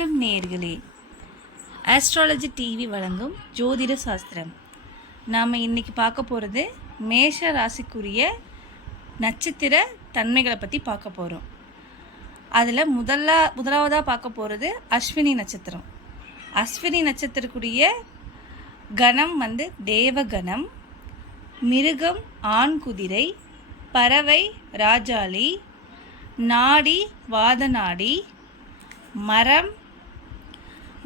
வணக்கம் நேயர்களே, astrology TV வழங்கும் ஜோதிட சாஸ்திரம். நாம் இன்றைக்கி பார்க்க போகிறது மேஷ ராசிக்குரிய நட்சத்திர தன்மைகளை பற்றி பார்க்க போகிறோம். அதில் முதலாவதாக பார்க்க போகிறது அஸ்வினி நட்சத்திரம். அஸ்வினி நட்சத்திரக்குரிய கணம் தேவகணம், மிருகம் ஆண் குதிரை, பறவை ராஜாளி, நாடி வாதநாடி, மரம்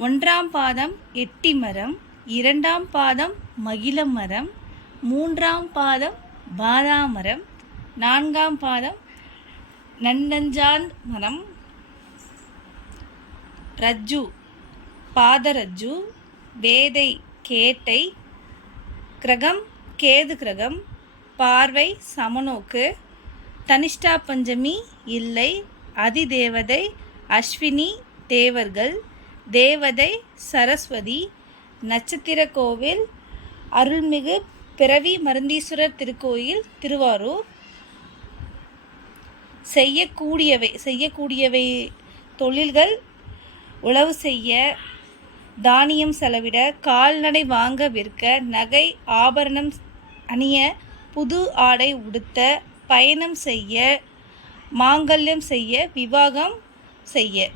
1ஆம் பாதம் எட்டி மரம், 2ஆம் பாதம் மகிழ மரம், 3ஆம் பாதம் பாதாமரம், 4ஆம் பாதம் நன்னஞ்சான் மரம், ரஜ்ஜு பாதரஜ்ஜு, வேதை கேட்டை, கிரகம் கேது கிரகம், பார்வை சமநோக்கு, தனிஷ்டா பஞ்சமி இல்லை, அதிதேவதை அஸ்வினி தேவர்கள், தேவதை சரஸ்வதி, நட்சத்திர கோவில் அருள்மிகு பிறவி மருந்தீஸ்வரர் திருக்கோயில் திருவாரூர். செய்யக்கூடியவை தொழில்கள் உழவு செய்ய, தானியம் செலவிட, கால்நடை வாங்க விற்க, நகை ஆபரணம் அணிய, புது ஆடை உடுத்த, பயணம் செய்ய, மாங்கல்யம் செய்ய, விவாகம் செய்ய.